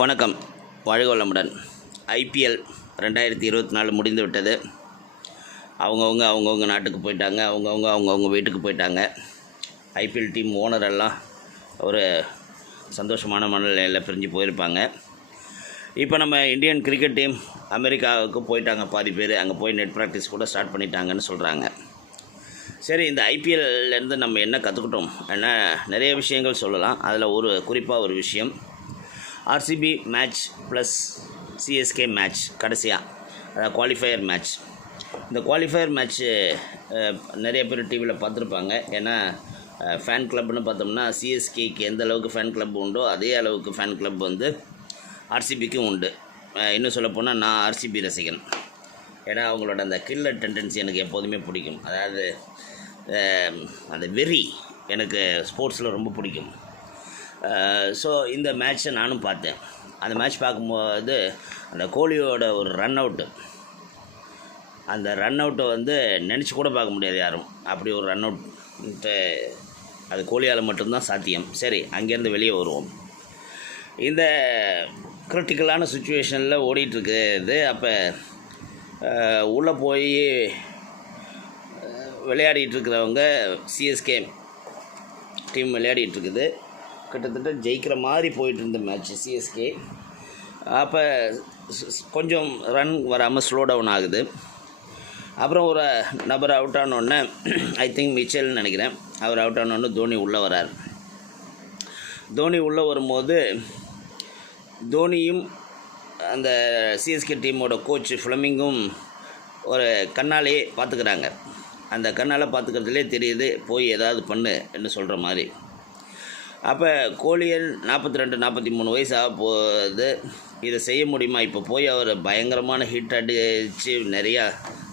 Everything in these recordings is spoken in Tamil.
வணக்கம். வாழ்க வளமுடன் ஐபிஎல் ரெண்டாயிரத்தி இருபத்தி நாலு முடிந்து விட்டது அவங்கவுங்க அவங்கவுங்க நாட்டுக்கு போயிட்டாங்க. அவங்கவுங்க அவங்கவுங்க வீட்டுக்கு போயிட்டாங்க. ஐபிஎல் டீம் ஓனர் எல்லாம் ஒரு சந்தோஷமான மனநிலையில் பிரிஞ்சு போயிருப்பாங்க. இப்போ நம்ம இந்தியன் கிரிக்கெட் டீம் அமெரிக்காவுக்கு போயிட்டாங்க. பாதி பேர் அங்கே போய் நெட் ப்ராக்டிஸ் கூட ஸ்டார்ட் பண்ணிட்டாங்கன்னு சொல்கிறாங்க சரி இந்த ஐபிஎல்லேருந்து நம்ம என்ன கற்றுக்கிட்டோம் என்ன நிறைய விஷயங்கள் சொல்லலாம். அதில் ஒரு குறிப்பாக ஒரு விஷயம். RCB match plus CSK match கடைசியாக அதாவது குவாலிஃபயர் மேட்ச் இந்த குவாலிஃபயர் மேட்ச்சு நிறைய பேர் டிவியில் பார்த்துருப்பாங்க. ஏன்னா ஃபேன் கிளப்னு பார்த்தோம்னா சிஎஸ்கேக்கு எந்த அளவுக்கு ஃபேன் கிளப் உண்டோ அதே அளவுக்கு ஃபேன் கிளப் வந்து ஆர்சிபிக்கும் உண்டு. இன்னும் சொல்லப்போனால் நான் ஆர்சிபி ரசிகன். ஏன்னா அவங்களோட அந்த கில்லர் டெண்டன்சி எனக்கு எப்போதுமே பிடிக்கும். அதாவது அந்த வெறி எனக்கு ஸ்போர்ட்ஸில் ரொம்ப பிடிக்கும். ஸோ இந்த மேட்ச்சை நானும் பார்த்தேன். அந்த மேட்ச் பார்க்கும்போது அந்த கோலியோட ஒரு ரன் அவுட்டு அந்த ரன் அவுட்டை வந்து நினச்சி கூட பார்க்க முடியாது யாரும். அப்படி ஒரு ரன் அவுட்டு அது கோலியால் மட்டும்தான் சாத்தியம். சரி அங்கேருந்து வெளியே வருவோம். இந்த கிரிட்டிக்கலான சுச்சுவேஷனில் ஓடிட்டுருக்குது அப்போ உள்ளே போய் விளையாடிட்டு இருக்கிறவங்க சிஎஸ்கே டீம் விளையாடிட்டு இருக்குது கிட்டத்தட்ட ஜெயிக்கிற மாதிரி போயிட்டு இருந்த மேட்ச் சிஎஸ்கே அப்போ கொஞ்சம் ரன் வராமல் ஸ்லோ டவுன் ஆகுது. அப்புறம் ஒரு நபர் அவுட் ஆனோடனே ஐ திங்க் மிச்சல்னு நினைக்கிறேன். அவர் அவுட் ஆனோடனே தோனி உள்ளே வரார். தோனி உள்ளே வரும்போது தோனியும் அந்த சிஎஸ்கே டீமோட கோச் ஃப்ளமிங்கும் ஒரு கண்ணாலேயே பார்த்துக்கிறாங்க. அந்த கண்ணால் பார்த்துக்கிறதுலே தெரியுது போய் ஏதாவது பண்ணு என்று சொல்கிற மாதிரி. அப்போ கோழியன் நாற்பத்தி ரெண்டு நாற்பத்தி மூணு வயசு ஆக போகுது. இதை செய்ய முடியுமா? இப்போ போய் அவர் பயங்கரமான ஹிட் அடித்து நிறையா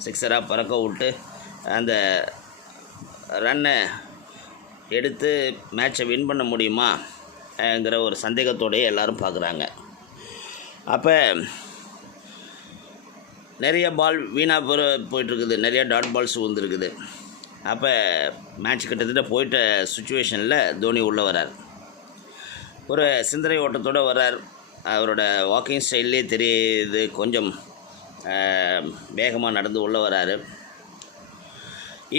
சிக்ஸராக பறக்க விட்டு அந்த ரன்னை எடுத்து மேட்சை வின் பண்ண முடியுமாங்கிற ஒரு சந்தேகத்தோடையே எல்லோரும் பார்க்குறாங்க. அப்போ நிறைய பால் வீணாக போகிற போயிட்டுருக்குது நிறைய டாட் பால்ஸ் வந்துருக்குது அப்போ மேட்ச் கிட்டத்தட்ட போயிட்ட சுச்சுவேஷனில் தோனி உள்ளே வரார். ஒரு சிந்தனை ஓட்டத்தோடு வரார். அவரோட வாக்கிங் ஸ்டைல்லே தெரியுது. கொஞ்சம் வேகமாக நடந்து உள்ளே வராரு.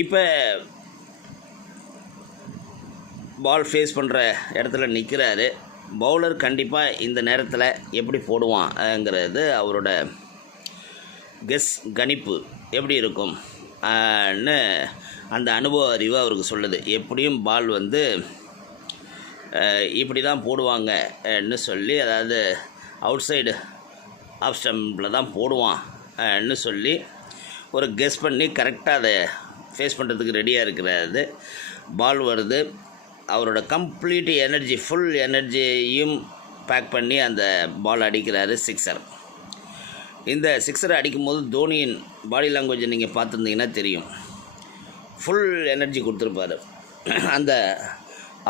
இப்போ பால் ஃபேஸ் பண்ணுற இடத்துல நிற்கிறாரு பவுலர் கண்டிப்பாக இந்த நேரத்தில் எப்படி போடுவான்ங்கிறது அவரோட கெஸ் கணிப்பு எப்படி இருக்கும்? ன்னு அந்த அனுபவ அறிவு அவருக்கு சொல்லுது. எப்படியும் பால் வந்து இப்படி தான் போடுவாங்கன்னு சொல்லி அதாவது அவுட் சைடு ஆஃப் ஸ்டம்பில் தான் போடுவான்னு சொல்லி ஒரு கெஸ் பண்ணி கரெக்டாக அதை ஃபேஸ் பண்ணுறதுக்கு ரெடியாக இருக்கிறது பால் வருது. அவரோட கம்ப்ளீட் எனர்ஜி ஃபுல் எனர்ஜியும் பேக் பண்ணி அந்த பால் அடிக்கிறாரு சிக்ஸர். இந்த சிக்ஸரை அடிக்கும்போது தோனியின் பாடி லாங்குவேஜை நீங்கள் பார்த்துருந்தீங்கன்னா தெரியும். ஃபுல் எனர்ஜி கொடுத்துருப்பாரு. அந்த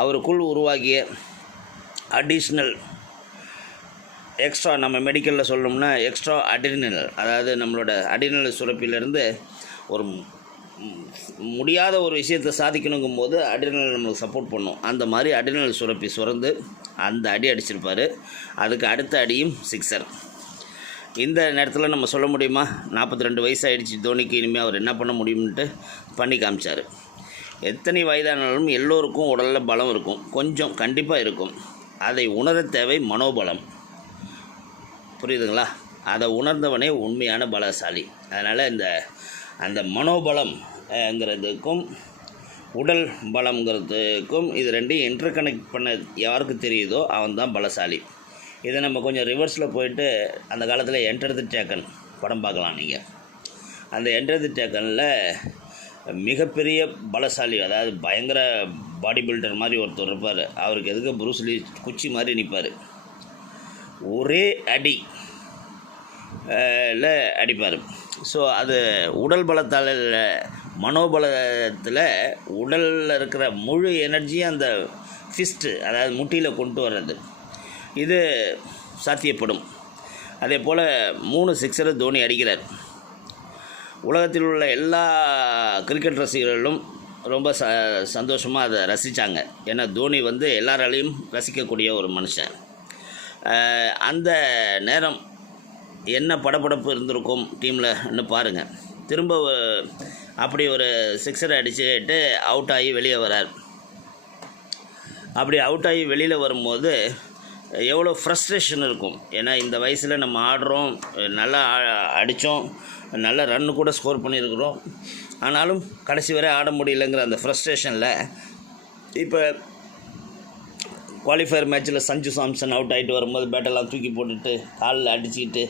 அவருக்குள் உருவாகிய அடிஷ்னல் எக்ஸ்ட்ரா நம்ம மெடிக்கலில் சொல்லணும்னா எக்ஸ்ட்ரா அடினல் அதாவது நம்மளோட அடினல் சுரப்பிலேருந்து ஒரு முடியாத ஒரு விஷயத்தை சாதிக்கணுங்கும் போது அடிரினல் நம்மளுக்கு சப்போர்ட் பண்ணும். அந்த மாதிரி அடினல் சுரப்பி சுரந்து அந்த அடி அடிச்சிருப்பார். அதுக்கு அடுத்த அடியும் சிக்ஸர் இந்த நேரத்தில் நம்ம சொல்ல முடியுமா? நாற்பத்தி ரெண்டு வயசு ஆயிடுச்சு தோனிக்கு இனிமேல் அவர் என்ன பண்ண முடியும்ன்ட்டு பண்ணி காமிச்சார். எத்தனை வயதானாலும் எல்லோருக்கும் உடலில் பலம் இருக்கும். கொஞ்சம் கண்டிப்பாக இருக்கும். அதை உணர தேவை மனோபலம். புரியுதுங்களா? அதை உணர்ந்தவனே உண்மையான பலசாலி. அதனால் இந்த அந்த மனோபலம்ங்கிறதுக்கும் உடல் பலம்ங்கிறதுக்கும் இது ரெண்டையும் இன்டர் கனெக்ட் பண்ண யாருக்கு தெரியுதோ அவன் தான் பலசாலி. இதை நம்ம கொஞ்சம் ரிவர்ஸில் போயிட்டு அந்த காலத்தில் என்டர் தி டேக்கன் படம் பார்க்கலாம் நீங்கள் அந்த என்டர் தி டேக்கனில் மிகப்பெரிய பலசாலி அதாவது பயங்கர பாடி பில்டர் மாதிரி ஒருத்தர் இருப்பார். அவருக்கு எதுக்கு புரூஸ்லி குச்சி மாதிரி நிற்பார் ஒரே அடி ல அடிப்பார். ஸோ அது உடல் பலத்தால் மனோபலத்தில் உடலில் இருக்கிற முழு எனர்ஜியும் அந்த ஃபிஸ்ட்டு அதாவது முட்டியில் கொண்டு வர்றது. இது சாத்தியப்படும். அதே போல் மூணு சிக்ஸரை தோனி அடிக்கிறார். உலகத்தில் உள்ள எல்லா கிரிக்கெட் ரசிகர்களும் ரொம்ப ச சந்தோஷமாக அதை ரசித்தாங்க ஏன்னா தோனி வந்து எல்லாராலையும் ரசிக்கக்கூடிய ஒரு மனுஷன். அந்த நேரம் என்ன படபடப்பு இருந்திருக்கும் டீமில்னு பாருங்கள் திரும்ப அப்படி ஒரு சிக்ஸர் அடிச்சுட்டு அவுட் ஆகி வெளியே வரார். அப்படி அவுட் ஆகி வெளியில் வரும்போது எவ்வளோ ஃப்ரஸ்ட்ரேஷன் இருக்கும். ஏன்னா இந்த வயசில் நம்ம ஆடுறோம் நல்லா அடித்தோம் நல்ல ரன்னு கூட ஸ்கோர் பண்ணியிருக்கிறோம். ஆனாலும் கடைசி வரை ஆட முடியலங்கிற அந்த ஃப்ரஸ்ட்ரேஷனில் இப்போ குவாலிஃபயர் மேட்ச்சில் சஞ்சு சாம்சன் அவுட் ஆகிட்டு வரும்போது பேட்டெல்லாம் தூக்கி போட்டுட்டு காலில் அடிச்சுக்கிட்டு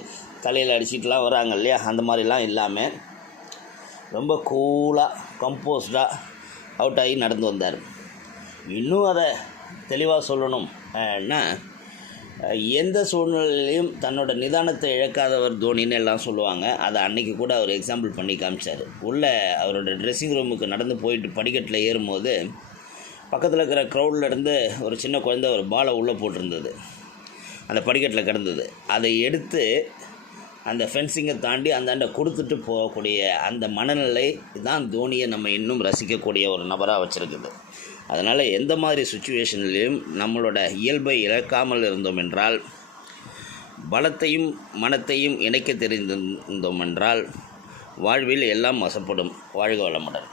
தலையில் அடிச்சுட்டுலாம் வராங்க இல்லையா? அந்த மாதிரிலாம் இல்லாமல் ரொம்ப கூலாக கம்போஸ்டாக அவுட் ஆகி நடந்து வந்தார். இன்னும் அதை தெளிவாக சொல்லணும். என்ன? எந்த சூழ்நிலையிலையும் தன்னோட நிதானத்தை இழக்காதவர் தோனின்னு எல்லாம் சொல்லுவாங்க. அதை அன்னைக்கு கூட அவர் எக்ஸாம்பிள் பண்ணி காமிச்சார். உள்ளே அவரோட ட்ரெஸ்ஸிங் ரூமுக்கு நடந்து போயிட்டு படிக்கட்டில் ஏறும்போது பக்கத்தில் இருக்கிற க்ரௌட்லேருந்து ஒரு சின்ன குழந்தை ஒரு பாலை உள்ளே போட்டிருந்தது. அந்த படிக்கட்டில் கிடந்தது. அதை எடுத்து அந்த ஃபென்சிங்கை தாண்டி அந்தாண்ட கொடுத்துட்டு போகக்கூடிய அந்த மனநிலை தான் தோனியை நம்ம இன்னும் ரசிக்கக்கூடிய ஒரு நபராக வச்சுருக்குது. அதனால் எந்த மாதிரி சுச்சுவேஷன்லேயும் நம்மளோட இயல்பை இழக்காமல் இருந்தோம் என்றால் பலத்தையும் மனத்தையும் இணைக்க தெரிந்திருந்தோம் என்றால் வாழ்வில் எல்லாம் வசப்படும் வாழ்க வளமுடன்.